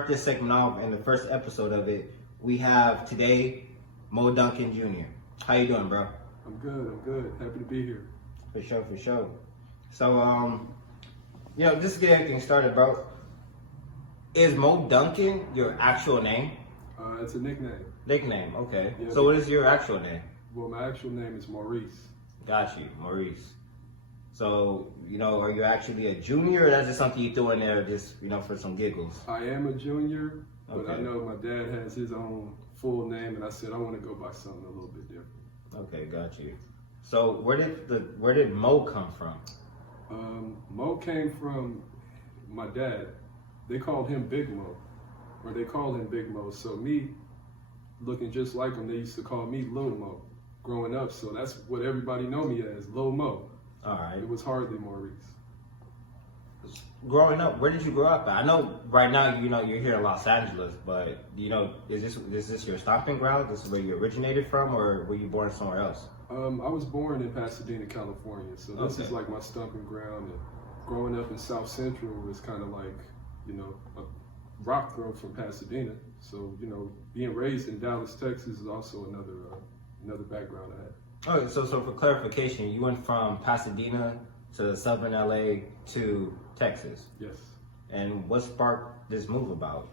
start this segment off in the first episode of it, we have today ModuncanJr. How you doing, bro? I'm good. Happy to be here. For sure. So, just to get everything started, bro, is Moduncan your actual name? It's a nickname. Nickname, okay. Yeah, so what is your actual name? Well, my actual name is Maurice. Got you, Maurice. So, are you actually a junior, or that's just something you threw in there just, for some giggles? I am a junior, but Okay. I know my dad has his own full name, and I said I want to go by something a little bit different. Okay, got you. So where did Mo come from? Mo came from my dad. They called him Big Mo, or they called him Big Mo. So me, looking just like him, they used to call me Lil Mo growing up. So that's what everybody know me as, Lil Mo. All right. It was hardly Maurice. Growing up, where did you grow up at? I know right now, you're here in Los Angeles, but is this your stomping ground? This is where you originated from, or were you born somewhere else? I was born in Pasadena, California, so this is like my stomping ground. And growing up in South Central was kind of like, a rock throw from Pasadena. So, being raised in Dallas, Texas is also another background I had. Okay, so for clarification, you went from Pasadena to southern LA to Texas. Yes. And what sparked this move about?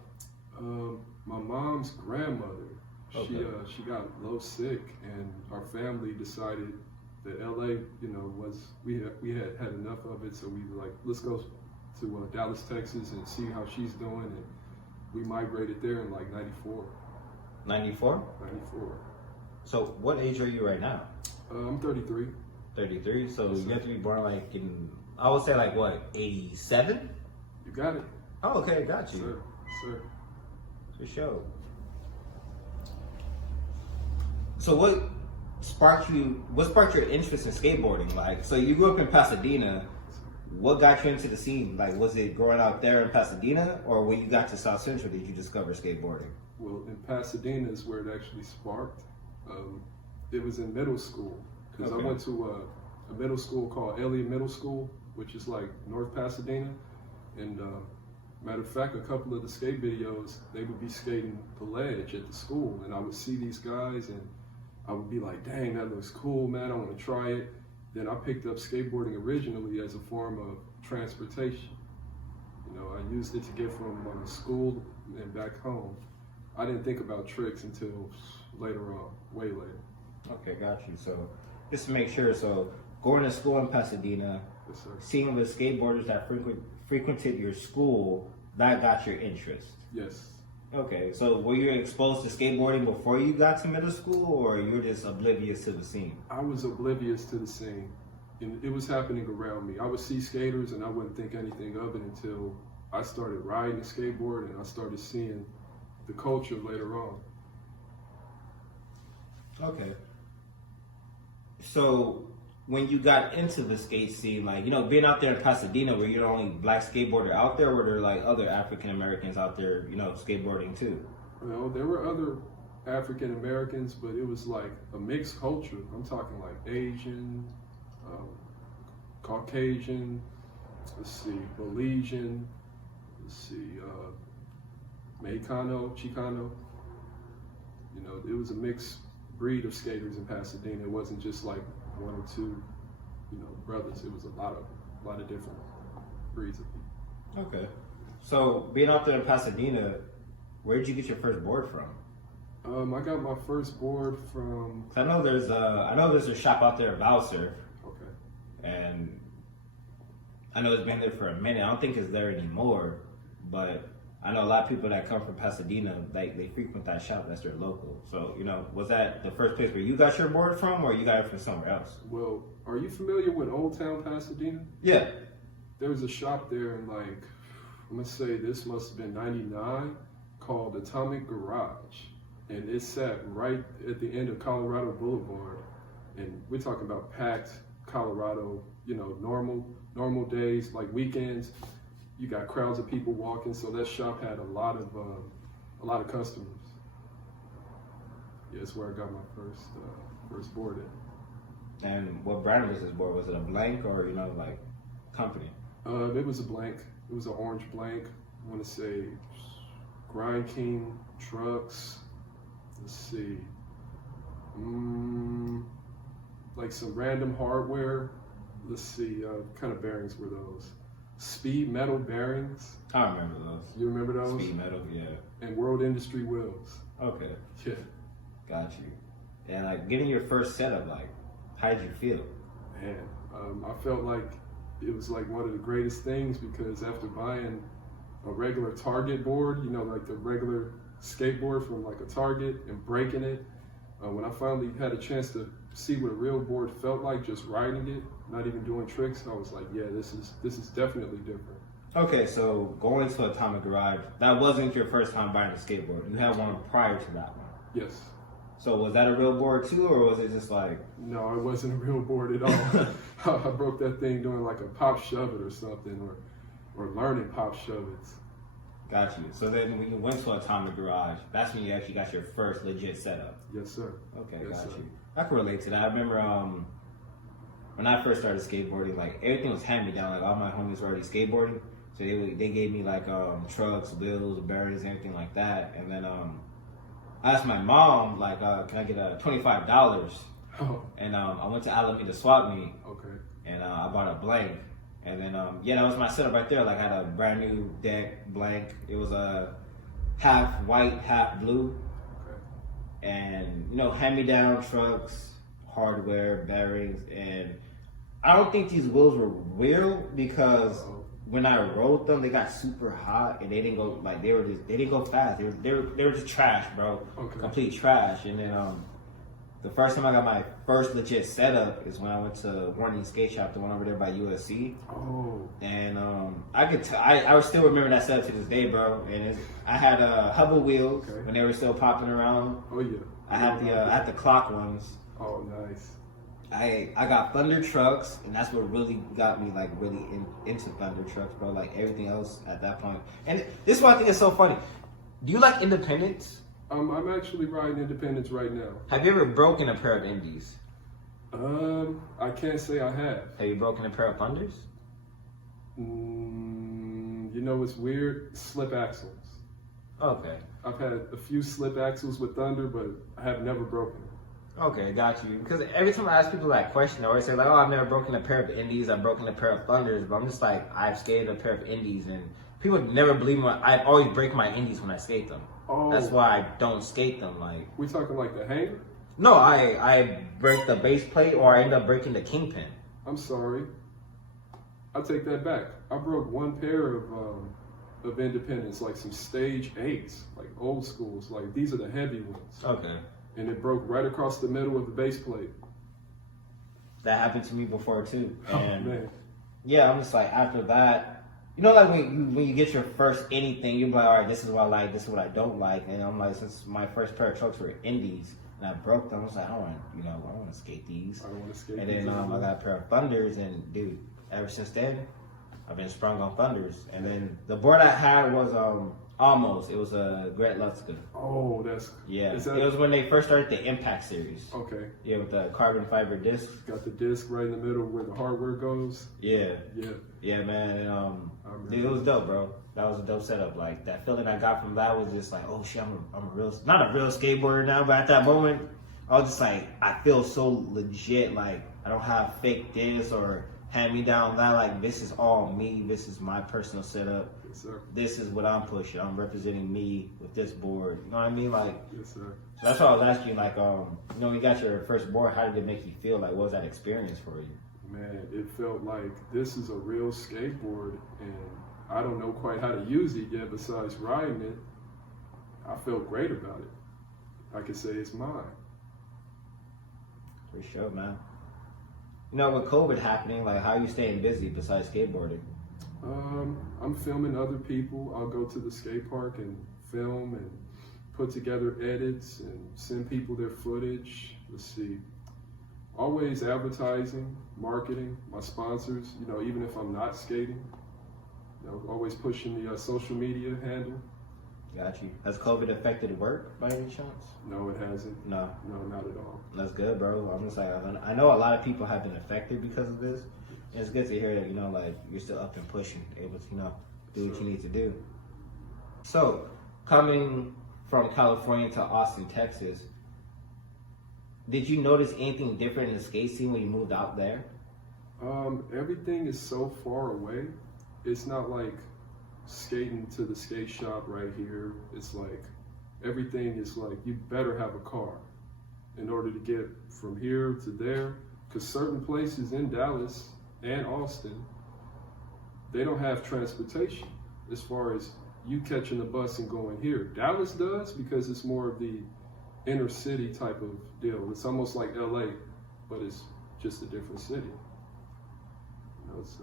My mom's grandmother, Okay. she got low sick, and our family decided that LA, we had enough of it, so we were like, let's go to Dallas, Texas, and see how she's doing, and we migrated there in like 94. 94? 94. So what age are you right now? I'm 33. 33, so Yes, you sir. have to be born like in, I would say like what, 87? You got it. Oh, okay, got you. Sir. For sure. So what sparked your interest in skateboarding? Like, so you grew up in Pasadena. What got you into the scene? Like, was it growing out there in Pasadena, or when you got to South Central did you discover skateboarding? Well, in Pasadena is where it actually sparked. It was in middle school, because Okay. I went to a middle school called Elliott Middle School, which is like North Pasadena. And matter of fact, a couple of the skate videos, they would be skating the ledge at the school, and I would see these guys, and I would be like, dang, that looks cool, man, I want to try it. Then I picked up skateboarding originally as a form of transportation. I used it to get from school and back home. I didn't think about tricks until later on, way later. Okay, got you. So just to make sure, so going to school in Pasadena, Yes, sir. seeing the skateboarders that frequented your school, that got your interest. Yes. Okay, so were you exposed to skateboarding before you got to middle school, or you were just oblivious to the scene? I was oblivious to the scene, and it was happening around me. I would see skaters, and I wouldn't think anything of it until I started riding a skateboard, and I started seeing the culture later on. Okay. So when you got into the skate scene, like, being out there in Pasadena, were you the only black skateboarder out there, or were there like other African Americans out there, skateboarding too? Well, there were other African Americans, but it was like a mixed culture. I'm talking like Asian, Caucasian, Belizean, Mexicano, Chicano. It was a mixed breed of skaters in Pasadena. It wasn't just like one or two, brothers. It was a lot of different breeds of people. Okay. So being out there in Pasadena, where did you get your first board from? I got my first board from. I know there's a shop out there, Valsurf, Okay. and I know it's been there for a minute. I don't think it's there anymore, but I know a lot of people that come from Pasadena, like they frequent that shop. That's their local. So, was that the first place where you got your board from, or you got it from somewhere else? Well, are you familiar with Old Town Pasadena? Yeah. There was a shop there in like, I'm gonna say this must have been 99, called Atomic Garage. And it sat right at the end of Colorado Boulevard. And we're talking about packed Colorado, normal days, like weekends. You got crowds of people walking, so that shop had a lot of customers. Yeah, that's where I got my first board at. And what brand was this board? Was it a blank or like company? It was a blank. It was an orange blank. I want to say Grind King trucks. Let's see. Like some random hardware. Let's see, kind of bearings were those? Speed metal bearings. I remember those. You remember those? Speed metal, yeah. And World Industry wheels. Okay. Yeah. Got you. And like getting your first setup, like, how did you feel? Man, I felt like it was like one of the greatest things because after buying a regular Target board, you know, like the regular skateboard from like a Target and breaking it, when I finally had a chance to see what a real board felt like just riding it, not even doing tricks, I was like, yeah, this is definitely different. Okay, so going to Atomic Garage, that wasn't your first time buying a skateboard. You had one prior to that one. Yes. So was that a real board too, or was it just like? No, it wasn't a real board at all. I broke that thing doing like a pop shove it or something, or learning pop shove it. Got you. So then when you went to Atomic Garage, that's when you actually got your first legit setup. Yes, sir. Okay, yes, got sir. you. I can relate to that. I remember when I first started skateboarding, like everything was hand me down. Like all my homies were already skateboarding, so they gave me like trucks, wheels, bearings, everything like that. And then I asked my mom, like, can I get $25? Oh. And I went to Alameda Swap Meet. Okay. And I bought a blank. And then, yeah, that was my setup right there. Like, I had a brand new deck, blank. It was a half white, half blue. Okay. And, you know, hand-me-down trucks, hardware, bearings. And I don't think these wheels were real because when I rode them, they got super hot and they didn't go, like, they didn't go fast. They were just trash, bro. Okay. Complete trash. And then, the first time I got my first legit setup is when I went to Warning Skate Shop, the one over there by USC. Oh. And I still remember that setup to this day, bro. And I had Hubble wheels when they were still popping around. Oh yeah. I had the clock ones. Oh nice. I got Thunder trucks, and that's what really got me like really into Thunder trucks, bro. Like everything else at that point. And this is what I think is so funny. Do you like Independence? I'm actually riding Independence right now. Have you ever broken a pair of Indies? I can't say I have. Have you broken a pair of Thunders? You know what's weird? Slip axles. Okay. I've had a few slip axles with Thunder, but I have never broken them. Okay, got you. Because every time I ask people that question, they always say like, "Oh, I've never broken a pair of Indies. I've broken a pair of Thunders." But I'm just like, I've skated a pair of Indies, and people never believe me. I always break my Indies when I skate them. Oh. That's why I don't skate them. Like, We talking like the hanger? no, I break the base plate, or I end up breaking the kingpin. I'm sorry. I take that back. I broke one pair of Independence, like some stage 8s, like old schools. Like these are the heavy ones. Okay. And it broke right across the middle of the base plate. That happened to me before too. And Oh man. yeah, I'm just like, after that, you know, like when you get your first anything, you're like, all right, this is what I like, this is what I don't like. And I'm like, since my first pair of trucks were Indies and I broke them, I was like, I don't want to skate these. I don't want to skate And these then I anymore. got a pair of Thunders, and dude, ever since then, I've been sprung on Thunders. And then the board I had was almost, it was a Gret Lutzka. Oh, that's Yeah, Is that, it was when they first started the Impact series. okay. Yeah, with the carbon fiber disc. Got the disc right in the middle where the hardware goes. Yeah. Yeah. Yeah, man. And, remember. dude, it was dope, bro. That was a dope setup. Like, that feeling I got from that was just like, oh shit, I'm a real, not a real skateboarder now, but at that moment, I was just like, I feel so legit. Like, I don't have fake this or hand me down that. Like, this is all me. This is my personal setup. Yes, sir. This is what I'm pushing. I'm representing me with this board. You know what I mean? Like, Yes, sir. so that's why I was asking you, like, you know, when you got your first board, how did it make you feel? Like, what was that experience for you? Man, it felt like this is a real skateboard, and I don't know quite how to use it yet besides riding it. I felt great about it. I could say it's mine. For sure, man. You know, with COVID happening, like, how are you staying busy besides skateboarding? I'm filming other people. I'll go to the skate park and film and put together edits and send people their footage. Let's see. Always advertising, marketing, my sponsors, you know, even if I'm not skating. You know, always pushing the social media handle. Got you. Has COVID affected work by any chance? No, it hasn't. No. No, not at all. That's good, bro. I'm just like, I know a lot of people have been affected because of this. And it's good to hear that, you know, like, you're still up and pushing, able to, you know, do what you need to do. So, coming from California to Austin, Texas, did you notice anything different in the skate scene when you moved out there? Everything is so far away. It's not like skating to the skate shop right here. It's like everything is like you better have a car in order to get from here to there. Because certain places in Dallas and Austin, they don't have transportation as far as you catching the bus and going here. Dallas does because it's more of the inner city type of deal. It's almost like LA, but it's just a different city. You know, it's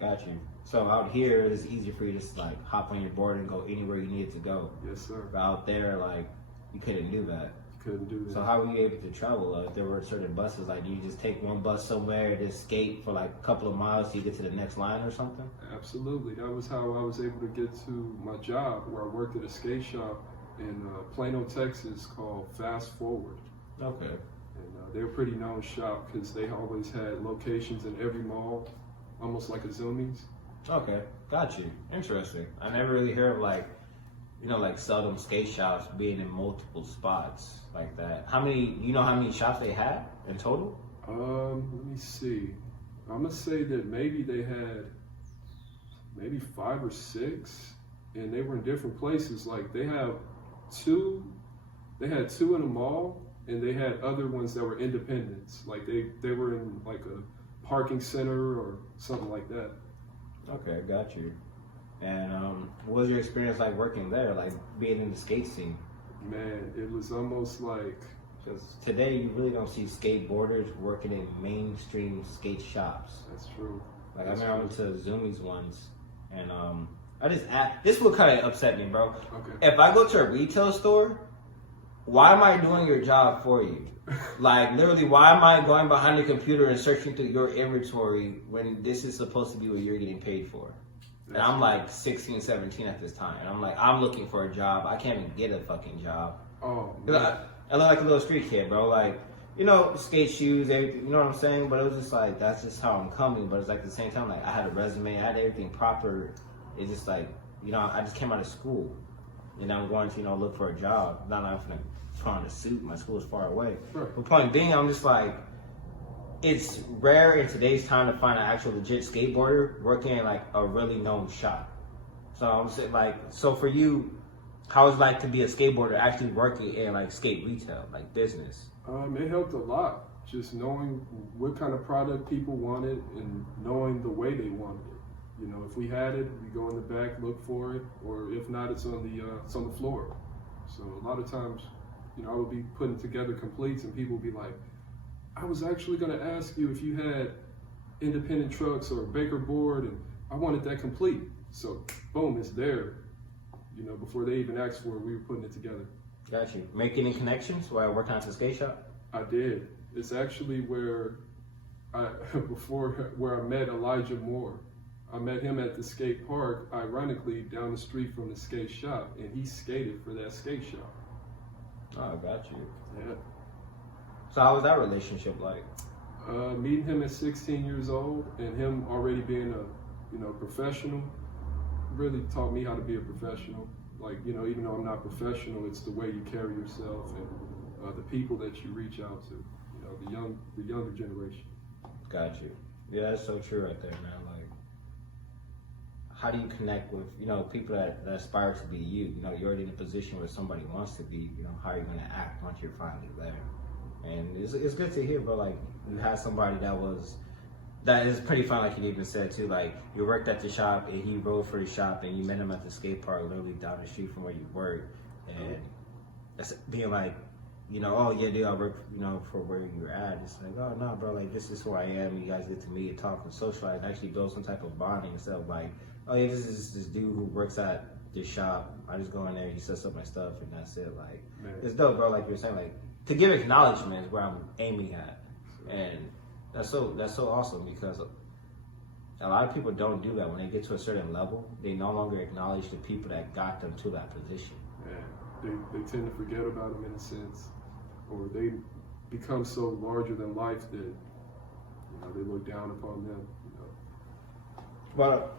Got you. So out here, it's easy for you to just like hop on your board and go anywhere you need to go. yes, sir. But out there, like, you couldn't do that. Couldn't do that. So how were you able to travel? If there were certain buses, like, do you just take one bus somewhere, just skate for like a couple of miles till you get to the next line or something? Absolutely. That was how I was able to get to my job, where I worked at a skate shop in Plano, Texas, called Fast Forward. Okay. And they're a pretty known shop because they always had locations in every mall, almost like a Zoomies. Okay, got you. Interesting. I never really heard of like, you know, like seldom skate shops being in multiple spots like that. How many shops they had in total? Let me see. I'm gonna say that maybe they had maybe 5 or 6, and they were in different places. Like they had two in a mall, and they had other ones that were independents. Like they were in like a parking center or something like that. Okay, got you. And what was your experience like working there, like being in the skate scene? Man, it was almost like, Because today you really don't see skateboarders working in mainstream skate shops. that's true. Like That's I remember I went to Zoomies once, and I just asked, this would kind of upset me, bro. Okay. If I go to a retail store, why am I doing your job for you? Like literally, why am I going behind the computer and searching through your inventory when this is supposed to be what you're getting paid for? And I'm like 16, 17 at this time, and I'm like, I'm looking for a job. I can't even get a fucking job. Oh, I look like a little street kid, bro. Like, you know, skate shoes, everything, you know what I'm saying? But it was just like, that's just how I'm coming. But it's like at the same time, like, I had a resume, I had everything proper. It's just like, you know, I just came out of school, and I'm going to, you know, look for a job. Not like I'm gonna put on a suit. My school is far away. Right. But point being, I'm just like, it's rare in today's time to find an actual legit skateboarder working in like a really known shop. So I'm saying, like, so for you, how is it like to be a skateboarder actually working in like skate retail, like business? It helped a lot, just knowing what kind of product people wanted and knowing the way they wanted it. You know, if we had it, we go in the back, look for it, or if not, it's on the floor. So a lot of times, you know, I would be putting together completes, and people would be like, "I was actually going to ask you if you had independent trucks or a Baker board, and I wanted that complete." So boom, it's there. You know, before they even asked for it, we were putting it together. Got you. Make any connections while working at the skate shop? I did. It's actually where I met Elijah Moore. I met him at the skate park, ironically down the street from the skate shop, and he skated for that skate shop. Oh, got you. Yeah. So how was that relationship like? Meeting him at 16 years old and him already being a professional really taught me how to be a professional. Like, you know, even though I'm not professional, it's the way you carry yourself and the people that you reach out to. You know, the younger generation. Got you. Yeah, that's so true right there, man. Like, how do you connect with, you know, people that aspire to be you? You know, you're already in a position where somebody wants to be, you know, how are you going to act once you're finally there? And it's good to hear, but like, you had somebody that is pretty fun, like you even said too, like, you worked at the shop and he rode for the shop and you met him at the skate park literally down the street from where you work. And that's being like, you know, oh yeah, dude, I work, you know, for where you're at. It's like, oh no, bro, like this is who I am. You guys get to meet and talk and socialize and actually build some type of bonding instead of like, oh yeah, this is this dude who works at this shop. I just go in there, he sets up my stuff and that's it. Like, Man. It's dope, bro. Like you're saying, like to give acknowledgement is where I'm aiming at, and that's so awesome because a lot of people don't do that. When they get to a certain level, they no longer acknowledge the people that got them to that position. Yeah, they tend to forget about them in a sense, or they become so larger than life that, you know, they look down upon them. You know. But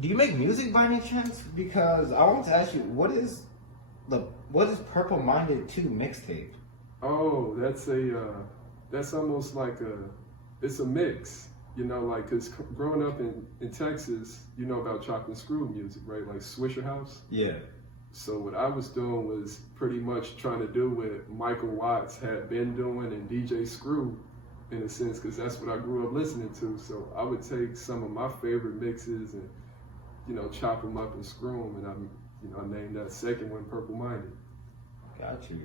Do you make music by any chance? Because I want to ask you, what is Purple Minded 2 mixtape? Oh, that's almost like it's a mix, you know, like, cause growing up in Texas, you know about Chopped and Screw music, right? Like Swisher House. Yeah. So what I was doing was pretty much trying to do what Michael Watts had been doing and DJ Screw, in a sense, because that's what I grew up listening to. So I would take some of my favorite mixes and, you know, chop them up and screw them, and I named that second one Purple Minded. Got you.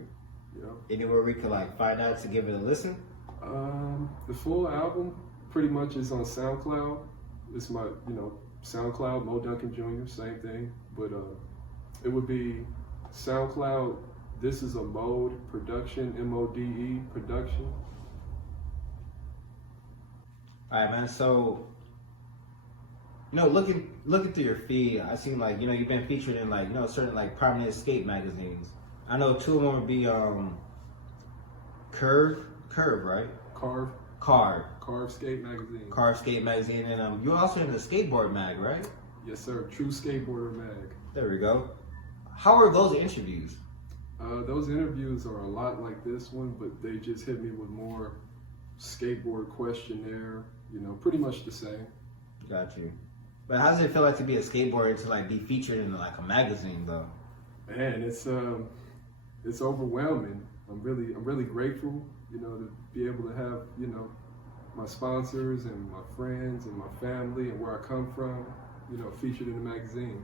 You know? Anywhere we could like find out to give it a listen? The full album pretty much is on SoundCloud. It's my, you know, SoundCloud, ModuncanJr, same thing. But it would be SoundCloud, This Is a Mode Production, MODE Production. All right, man. So, you know, looking through your feed, I seen like, you know, you've been featured in like, you know, certain like prominent skate magazines. I know two of them would be Carv, right? Carv Skate Magazine. Carv Skate Magazine, and you're also in the Skateboard Mag, right? Yes, sir. TrueSkateboardMag. There we go. How are those interviews? Those interviews are a lot like this one, but they just hit me with more skateboard questionnaire. You know, pretty much the same. Got you. But how does it feel like to be a skateboarder to like be featured in like a magazine though? Man, it's overwhelming. I'm really grateful, you know, to be able to have, you know, my sponsors and my friends and my family and where I come from, you know, featured in the magazine.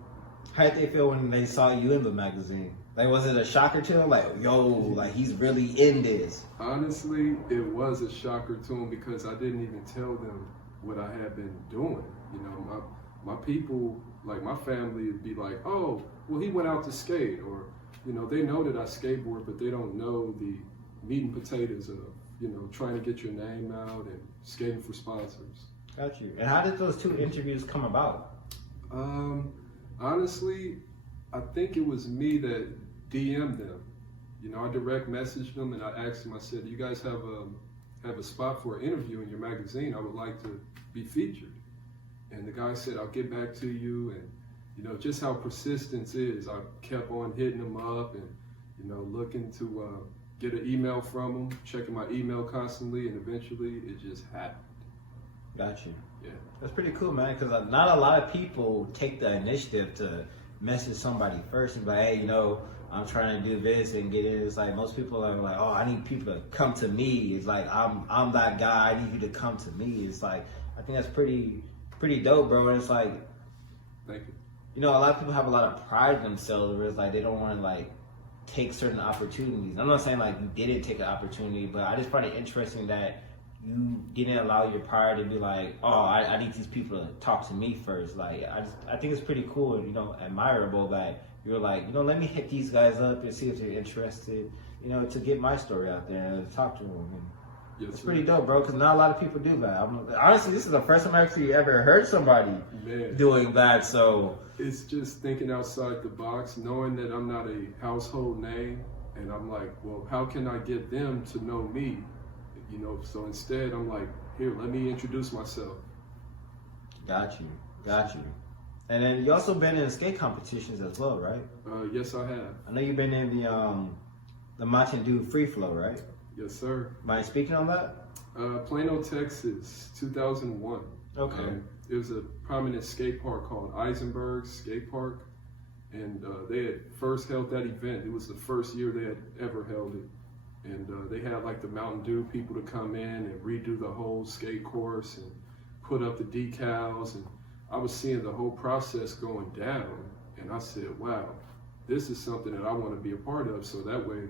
How did they feel when they saw you in the magazine? Like, was it a shocker to them? Like, yo, like he's really in this. Honestly, it was a shocker to them because I didn't even tell them what I had been doing. You know, my people, like my family, would be like, oh, well, he went out to skate, or, you know, they know that I skateboard, but they don't know the meat and potatoes of, you know, trying to get your name out and skating for sponsors. Got you. And how did those two interviews come about? Honestly, I think it was me that DM'd them. You know, I direct messaged them and I asked them, I said, do you guys have a spot for an interview in your magazine? I would like to be featured. And the guy said, I'll get back to you. And, you know, just how persistence is. I kept on hitting them up and, you know, looking to get an email from them, checking my email constantly, and eventually it just happened. Got you. Yeah. That's pretty cool, man, because not a lot of people take the initiative to message somebody first and be like, hey, you know, I'm trying to do this and get in. It's like most people are like, oh, I need people to come to me. It's like, I'm that guy. I need you to come to me. It's like, I think that's pretty dope, bro. And it's like, Thank you. You know, a lot of people have a lot of pride in themselves where it's like they don't want to like take certain opportunities. I'm not saying like you didn't take an opportunity, but I just find it interesting that you didn't allow your pride to be like, oh, I need these people to talk to me first. Like, I think it's pretty cool and, you know, admirable that you're like, you know, let me hit these guys up and see if they're interested, you know, to get my story out there and to talk to them. And Yes, it's sir. pretty dope, bro, because not a lot of people do that. Honestly, this is the first time I actually ever heard somebody doing that, so. It's just thinking outside the box, knowing that I'm not a household name, and I'm like, well, how can I get them to know me? You know, so instead I'm like, here, let me introduce myself. Got you. And then you also been in skate competitions as well, right? Yes, I have. I know you've been in the MountainDew Free Flow, right? Yes, sir. Mind speaking on that? Plano, Texas, 2001. Okay. It was a prominent skate park called Eisenberg Skatepark, and they had first held that event. It was the first year they had ever held it. And they had like the Mountain Dew people to come in and redo the whole skate course and put up the decals. And I was seeing the whole process going down. And I said, wow, this is something that I want to be a part of. So that way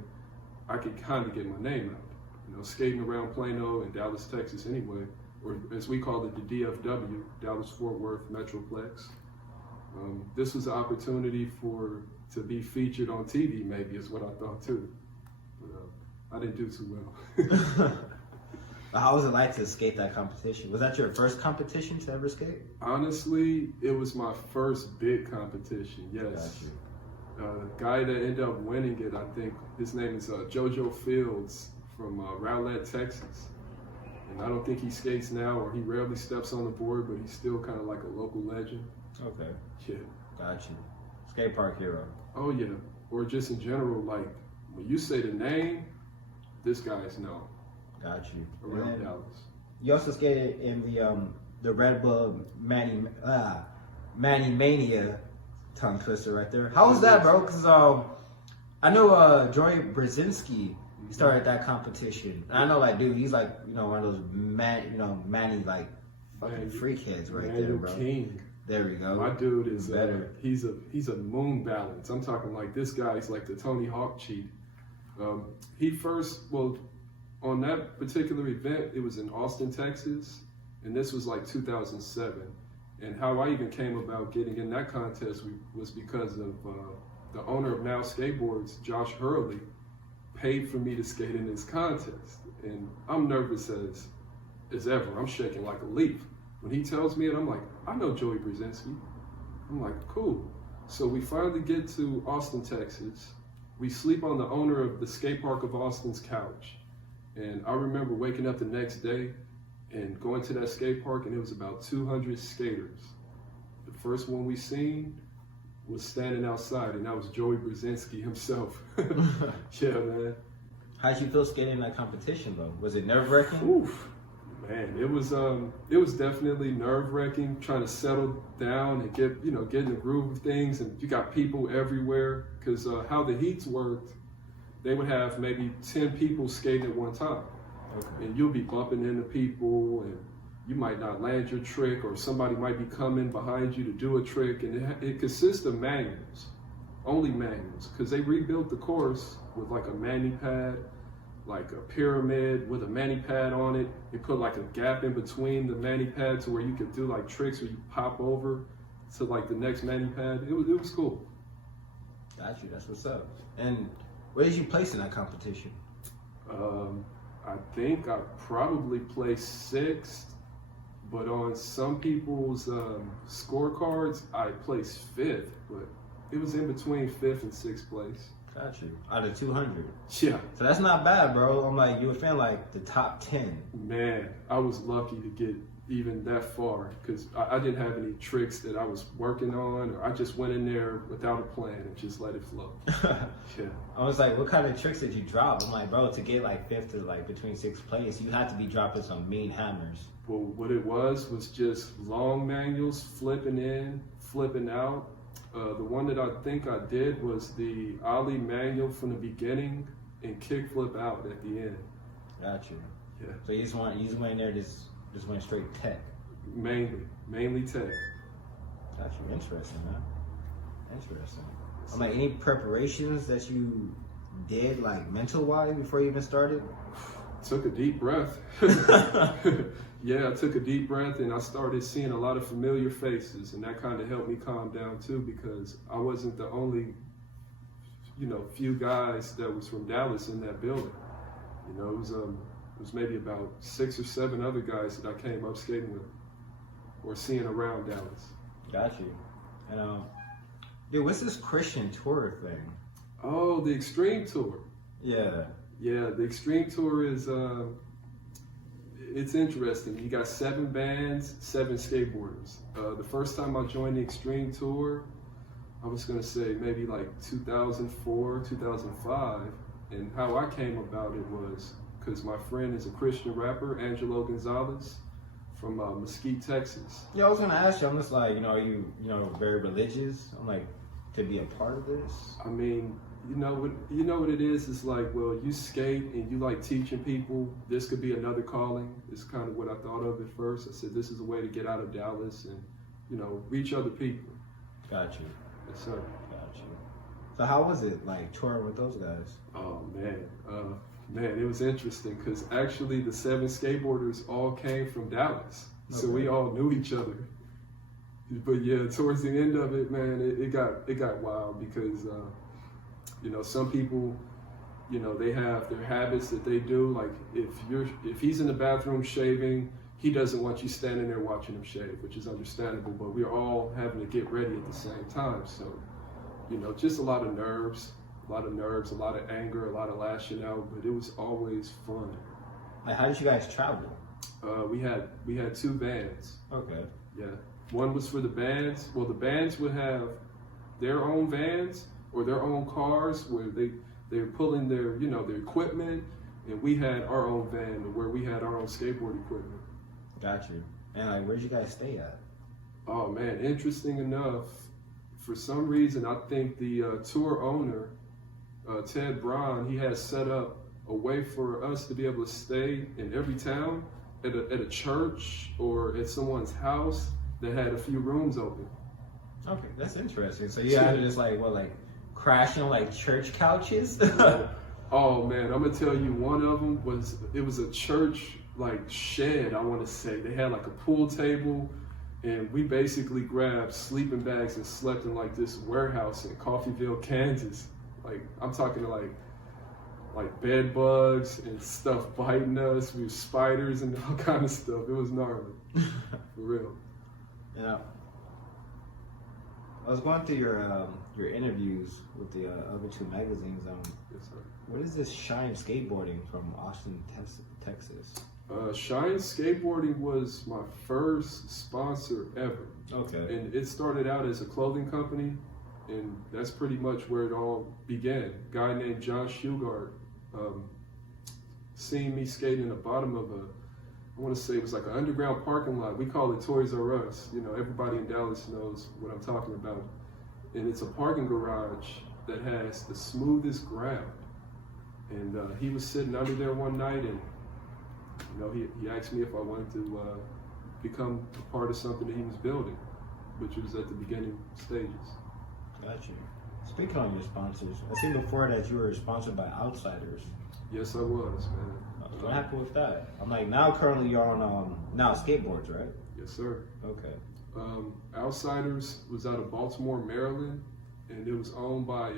I could kind of get my name out. You know, skating around Plano and Dallas, Texas anyway, or as we call it, the DFW, Dallas-Fort Worth Metroplex. This was an opportunity to be featured on TV, maybe, is what I thought too. I didn't do too well. How was it like to skate that competition? Was that your first competition to ever skate? Honestly, it was my first big competition, yes. Guy that ended up winning it, I think his name is JoJo Fields from Rowlett, Texas. And I don't think he skates now, or he rarely steps on the board, but he's still kind of like a local legend. Okay. Yeah. Got you. Skate park hero. Oh yeah. Or just in general, like when you say the name, this guy's known Got you. around Dallas. You also skated in the Red Bull Manny Mania tongue twister right there. How was that, bro? Because I know Joy Brzezinski started that competition. And I know, like, dude, he's like, you know, one of those Manny like fucking freak heads right there, bro. King. There we go. My dude is better. He's a moon balance. I'm talking like this guy's like the Tony Hawk cheat. He first, well, on that particular event, it was in Austin, Texas, and this was like 2007. And how I even came about getting in that contest was because of the owner of Now Skateboards, Josh Hurley, paid for me to skate in this contest. And I'm nervous as ever. I'm shaking like a leaf. When he tells me it, I'm like, I know Joey Brzezinski. I'm like, cool. So we finally get to Austin, Texas. We sleep on the owner of the skate park of Austin's couch. And I remember waking up the next day and going to that skate park, and it was about 200 skaters. The first one we seen was standing outside, and that was Joey Brzezinski himself. Yeah, man. How'd you feel skating in that competition, though? Was it nerve-wracking? Oof. Man, it was definitely nerve-wracking trying to settle down and get in the groove of things, and you got people everywhere because how the heats worked, they would have maybe 10 people skating at one time. Okay. And you'll be bumping into people, and you might not land your trick, or somebody might be coming behind you to do a trick, and it consists of manuals, only manuals, because they rebuilt the course with like a mani pad, like a pyramid with a mani pad on it. They put like a gap in between the mani pad to where you could do like tricks where you pop over to like the next mani pad. It was cool. Got you. That's what's up. And where did you place in that competition? I think I probably placed 6th, but on some people's scorecards, I placed 5th, but it was in between 5th and 6th place. Got you. Out of 200. Yeah. So that's not bad, bro. I'm like, you were feeling like the top 10. Man, I was lucky to get even that far because I didn't have any tricks that I was working on, or I just went in there without a plan and just let it flow. Yeah. I was like, what kind of tricks did you drop? I'm like, bro, to get like 5th to like between 6th place, you had to be dropping some mean hammers. Well, what it was just long manuals, flipping in, flipping out. The one that I think I did was the ollie manual from the beginning and kickflip out at the end. Got you. Yeah. So you just went in there, just went straight tech. Mainly tech. Got you. Interesting, man. Interesting. I'm like, any preparations that you did, like mental-wise, before you even started? Took a deep breath. Yeah, I took a deep breath and I started seeing a lot of familiar faces, and that kind of helped me calm down too, because I wasn't the only, few guys that was from Dallas in that building. It was maybe about 6 or 7 other guys that I came up skating with or seeing around Dallas. Got you. And dude, what's this Christian tour thing? Oh, the Extreme Tour. Yeah. Yeah, the Extreme Tour is it's interesting. You got 7 bands, 7 skateboarders. The first time I joined the Extreme Tour, I was gonna say maybe like 2004, 2005. And how I came about it was because my friend is a Christian rapper, Angelo Gonzalez, from Mesquite, Texas. Yeah, I was gonna ask you, I'm just like, are you, very religious? I'm like, to be a part of this? I mean, you know what it is? It's like, well, you skate and you like teaching people. This could be another calling. It's kind of what I thought of at first. I said, this is a way to get out of Dallas and, reach other people. Got you. Yes, sir. Got you. So how was it, like, touring with those guys? Oh, man, it was interesting because actually the 7 skateboarders all came from Dallas. Okay. So we all knew each other. But yeah, towards the end of it, man, it got wild because, some people, they have their habits that they do. Like if he's in the bathroom shaving, he doesn't want you standing there watching him shave, which is understandable, but we're all having to get ready at the same time. So, just a lot of nerves, a lot of anger, a lot of lashing out, but it was always fun. Like, how did you guys travel? We had 2 vans. Okay. Yeah. One was for the bands. Well, the bands would have their own vans or their own cars where they're pulling their, you know, their equipment, and we had our own van where we had our own skateboard equipment. Got you. And like, where'd you guys stay at? Oh man, interesting enough, for some reason I think the tour owner, Ted Braun, he has set up a way for us to be able to stay in every town at a church or at someone's house that had a few rooms open. Okay, that's interesting. So you had to just like, what, like crashing on like church couches? Oh man, I'm gonna tell you, one of them was a church like shed, I want to say. They had like a pool table, and we basically grabbed sleeping bags and slept in like this warehouse in Coffeyville, Kansas. Like I'm talking like bed bugs and stuff biting us. We were spiders and all kind of stuff. It was gnarly, for real. Yeah. I was going through your interviews with the other two magazines. Yes, sir. What is this Cheyenne Skateboarding from Austin, Texas? Cheyenne Skateboarding was my first sponsor ever. Okay. And it started out as a clothing company, and that's pretty much where it all began. A guy named John Shugart seen me skating in the bottom of I want to say it was like an underground parking lot. We call it Toys R Us. You know, everybody in Dallas knows what I'm talking about. And it's a parking garage that has the smoothest ground. And he was sitting under there one night, and you know, he asked me if I wanted to become a part of something that he was building, which was at the beginning stages. Got you. Speaking on your sponsors, I seen before that you were sponsored by Outsiders. Yes, I was, man. What happened with that? I'm like, now currently you're on now skateboards, right? Yes, sir. Okay. Outsiders was out of Baltimore, Maryland, and it was owned by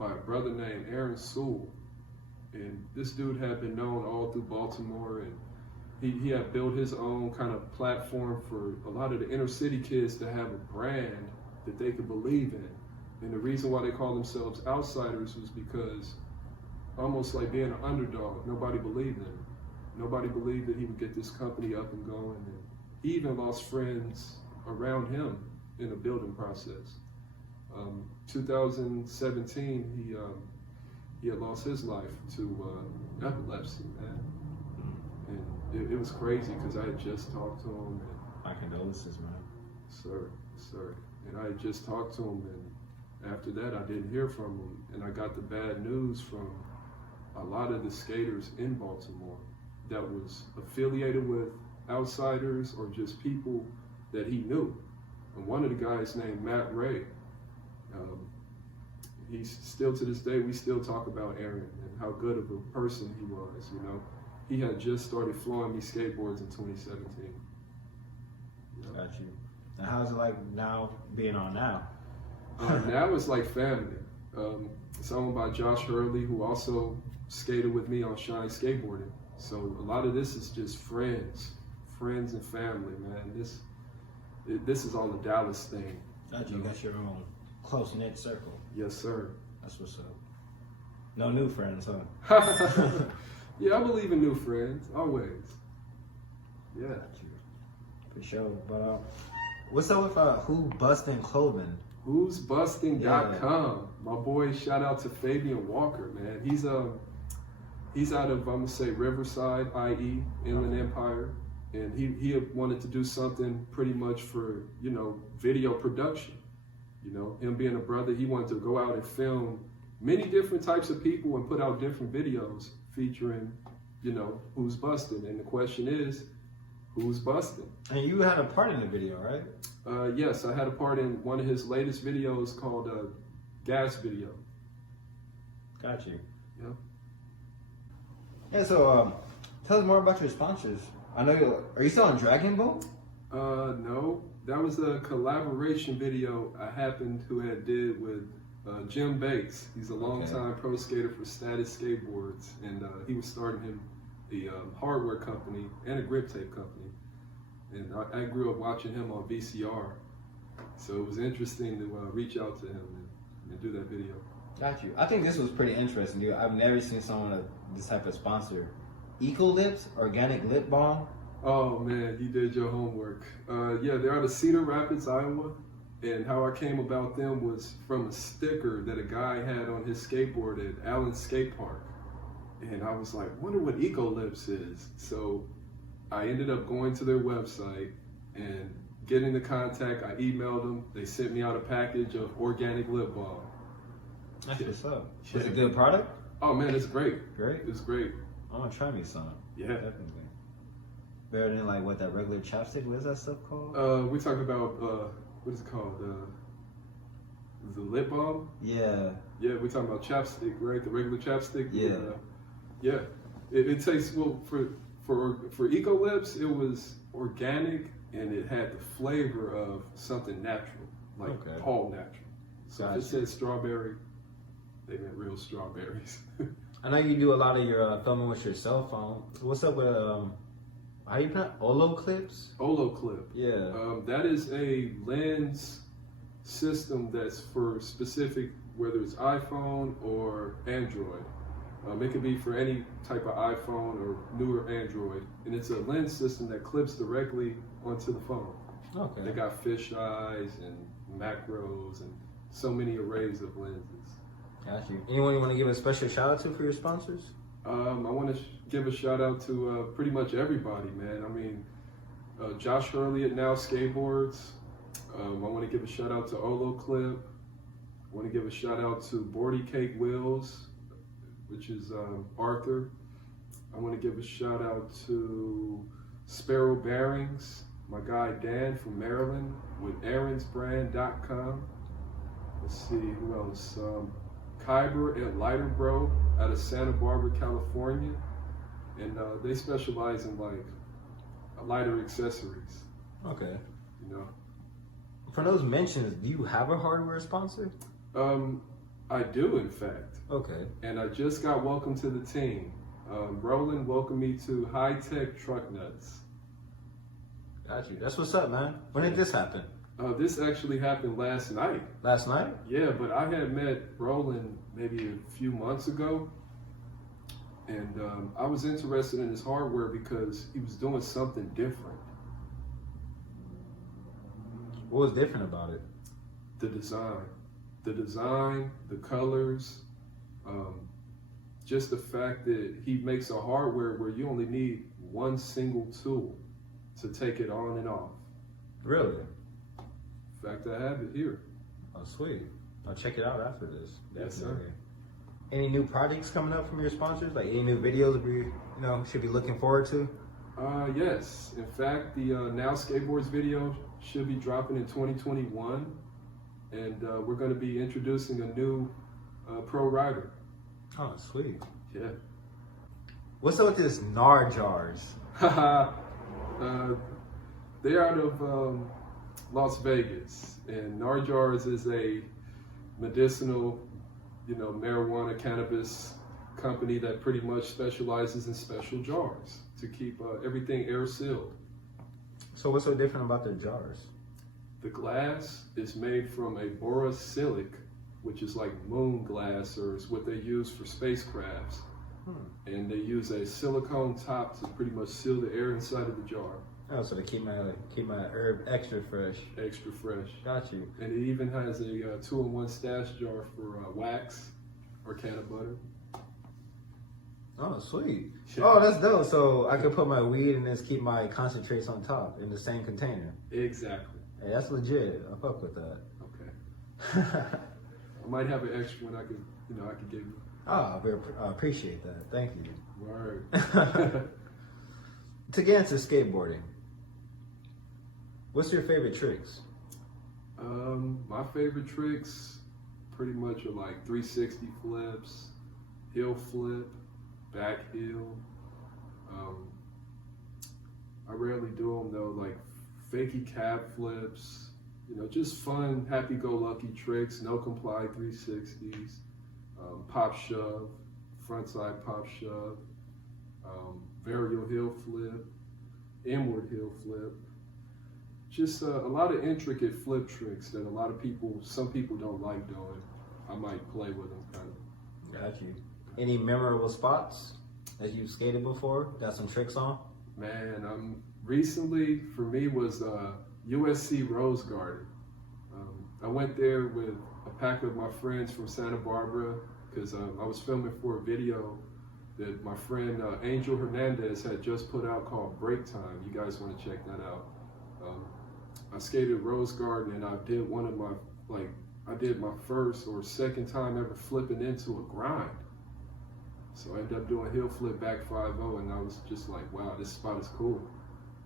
a brother named Errandsbrand. And this dude had been known all through Baltimore, and he had built his own kind of platform for a lot of the inner city kids to have a brand that they could believe in. And the reason why they call themselves Outsiders was because, almost like being an underdog, nobody believed in him. Nobody believed that he would get this company up and going. And he even lost friends around him in the building process. 2017, he had lost his life to epilepsy, man. And it was crazy because I had just talked to him. And, my condolences, man. Sir. And I had just talked to him, and after that I didn't hear from him. And I got the bad news from a lot of the skaters in Baltimore that was affiliated with Outsiders or just people that he knew. And one of the guys named Matt Ray, he's still, to this day, we still talk about Aaron and how good of a person he was, you know. He had just started flowing me skateboards in 2017. You know? Got you. Now how's it like now being on now? Now it's like family. It's owned by Josh Hurley, who also skated with me on Cheyenne Skateboarding. So a lot of this is just friends and family, man. This is all a Dallas thing. Got you. Got your own close-knit circle. Yes, sir. That's what's up. No new friends, huh? Yeah, I believe in new friends, always. Yeah. Got you. For sure. But what's up with Who Bustin' Clothing? Who'sBustin.com. My boy, shout out to Fabian Walker, man. He's out of, I'm gonna say, Riverside, i.e. Inland Empire. And he had wanted to do something pretty much for, you know, video production. You know, him being a brother, he wanted to go out and film many different types of people and put out different videos featuring, you know, who's busting. And the question is, who's busting? And you had a part in the video, right? Yes, I had a part in one of his latest videos called Gas Video. Got you. Yeah. Yeah, so tell us more about your sponsors. I know are you still on Dragon Boat? No, that was a collaboration video I happened to have did with Jim Bates. He's a longtime pro skater for Status Skateboards, and he was starting the hardware company and a grip tape company. And I grew up watching him on VCR, so it was interesting to reach out to him and do that video. Got you. I think this was pretty interesting, dude. I've never seen someone of this type of sponsor. Eco Lips Organic Lip Balm. Oh man, you did your homework. Yeah, they're out of Cedar Rapids, Iowa. And how I came about them was from a sticker that a guy had on his skateboard at Allen's Skate Park. And I was like, wonder what Olloclip is. So I ended up going to their website and getting the contact. I emailed them. They sent me out a package of organic lip balm. That's what's up. Is it a good product? Oh man, it's great. Great? It's great. I'm gonna try me some. Yeah. Definitely. Better than like what that regular chapstick, what is that stuff called? We talk about, what is it called? The lip balm? Yeah. Yeah, we're talking about chapstick, right? The regular chapstick? Yeah. Yeah. It tastes, well, for Olloclips, it was organic and it had the flavor of something natural, like all natural. So Gotcha. if it says strawberry, they meant real strawberries. I know you do a lot of your filming with your cell phone. What's up with how you pronounce Olloclips? Olloclip. Yeah. That is a lens system that's for specific, whether it's iPhone or Android. It could be for any type of iPhone or newer Android. And it's a lens system that clips directly onto the phone. Okay. They got fish eyes and macros and so many arrays of lenses. Got you. Anyone you want to give a special shout out to for your sponsors? I want to give a shout out to pretty much everybody, man. I mean, Josh Hurley at Now Skateboards. I want to give a shout out to Olloclip. I want to give a shout out to Boardycake Wheels, which is Arthur. I want to give a shout out to Sparrowbearings, my guy Dan from Maryland with Errandsbrand.com. Let's see, who else? Kyber at LighterBro out of Santa Barbara, California. And they specialize in like lighter accessories. Okay. You know. For those mentions, do you have a hardware sponsor? I do, in fact. Okay. And I just got welcomed to the team. Roland welcomed me to High Tech Truck Nuts. Got you. That's what's up, man. When did this happen? This actually happened last night. Last night? Yeah, but I had met Roland maybe a few months ago. And I was interested in his hardware because he was doing something different. What was different about it? The design, the colors, just the fact that he makes a hardware where you only need one single tool to take it on and off. Really? In fact, I have it here. Oh, sweet. I'll check it out after this. Yes, sir. Definitely. Any new projects coming up from your sponsors? Like any new videos we should be looking forward to? Yes. In fact, the Now Skateboards video should be dropping in 2021. And we're going to be introducing a new pro rider. Oh, sweet. Yeah. What's up with this NAR jars? They're out of Las Vegas, and NAR jars is a medicinal, marijuana cannabis company that pretty much specializes in special jars to keep everything air sealed. So what's so different about their jars? The glass is made from a borosilicate, which is like moon glass, or is what they use for spacecrafts. And they use a silicone top to pretty much seal the air inside of the jar. Oh, so to keep my herb extra fresh. Extra fresh. Got you. And it even has a 2-in-1 stash jar for wax or can of butter. Oh, sweet. Yeah. Oh, that's dope. So I could put my weed and just keep my concentrates on top in the same container. Exactly. Hey, that's legit. I fuck with that. Okay. I might have an extra one I could give you. Oh, I appreciate that. Thank you. Word. To get into skateboarding, what's your favorite tricks? My favorite tricks pretty much are like 360 flips, heel flip, back heel. I rarely do them though, like fakie cab flips, just fun, happy-go-lucky tricks, no comply 360s, pop shove, front side pop shove, varial heel flip, inward heel flip. Just a lot of intricate flip tricks that some people don't like doing. I might play with them kind of. Got you. Any memorable spots that you've skated before? Got some tricks on? Man, recently for me was USC Rose Garden. I went there with a pack of my friends from Santa Barbara because I was filming for a video that my friend Angel Hernandez had just put out called Break Time. You guys want to check that out. I skated Rose Garden and I did one of my, I did my first or second time ever flipping into a grind. So I ended up doing heel flip back 5-0 and I was just like, wow, this spot is cool.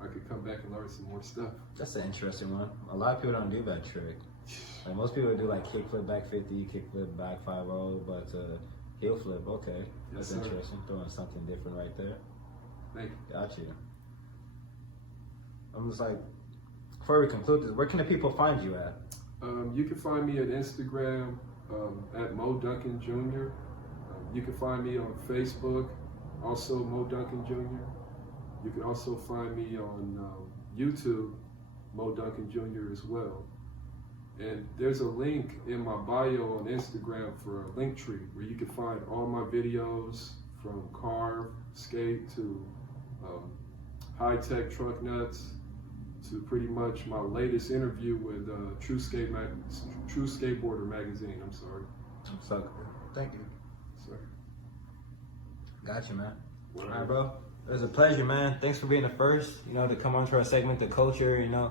I could come back and learn some more stuff. That's an interesting one. A lot of people don't do that trick. Like most people do like kick flip back 50, kick flip back 5-0, but heel flip, okay. That's interesting. Throwing something different right there. Thank you. Got you. I'm just like, before we conclude this, where can the people find you at? You can find me at Instagram at ModuncanJr. You can find me on Facebook, also ModuncanJr. You can also find me on YouTube, ModuncanJr. as well. And there's a link in my bio on Instagram for a link tree where you can find all my videos from Carv, skate, to high-tech truck nuts, to pretty much my latest interview with TrueSkateboarder magazine. I'm sorry. So, thank you. Sorry. Got you, man. All right, bro. It was a pleasure, man. Thanks for being the first, to come onto our segment, The Cultr,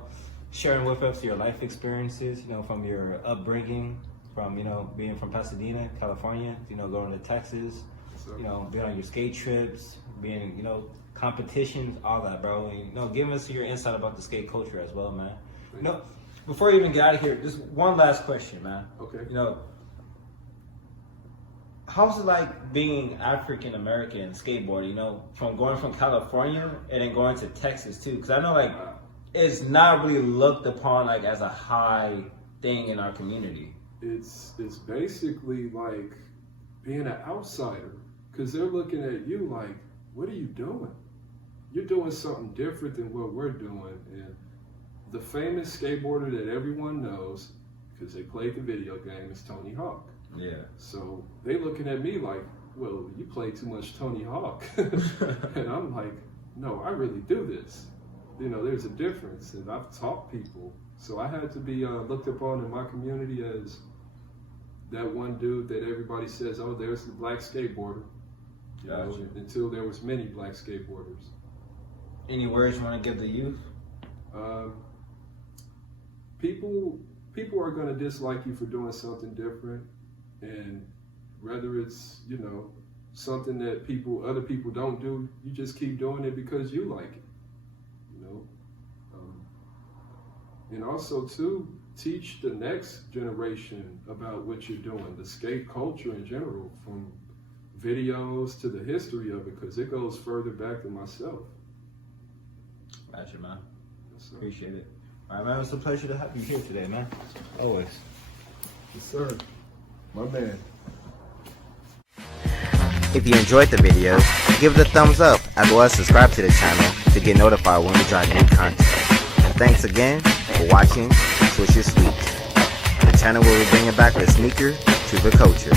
sharing with us your life experiences, from your upbringing, from, being from Pasadena, California, going to Texas, being on your skate trips, being, competitions, all that, bro. And, giving us your insight about the skate culture as well, man. Before you even get out of here, just one last question, man. Okay. How's it like being African American skateboarding, from going from California and then going to Texas too? Because I know it's not really looked upon like as a high thing in our community. It's basically like being an outsider because they're looking at you like, what are you doing? You're doing something different than what we're doing. And the famous skateboarder that everyone knows, because they played the video game, is Tony Hawk. Yeah. So they looking at me like, well, you play too much Tony Hawk. And I'm like, no, I really do this. There's a difference, and I've taught people. So I had to be looked upon in my community as that one dude that everybody says, oh, there's the black skateboarder. Until there was many black skateboarders. Any words you want to give the youth? People are going to dislike you for doing something different, and whether it's something that other people don't do, you just keep doing it because you like it. And also too, teach the next generation about what you're doing, the skate culture in general, from videos to the history of it, because it goes further back than myself. Gotcha, man. Yes, appreciate it. All right, man, it was a pleasure to have you here today, man. Always. Yes, sir. My man. If you enjoyed the video, give it a thumbs up as well as subscribe to the channel to get notified when we drop new content. And thanks again for watching Swoosher Sweets. The channel will be bringing back the sneaker to the culture.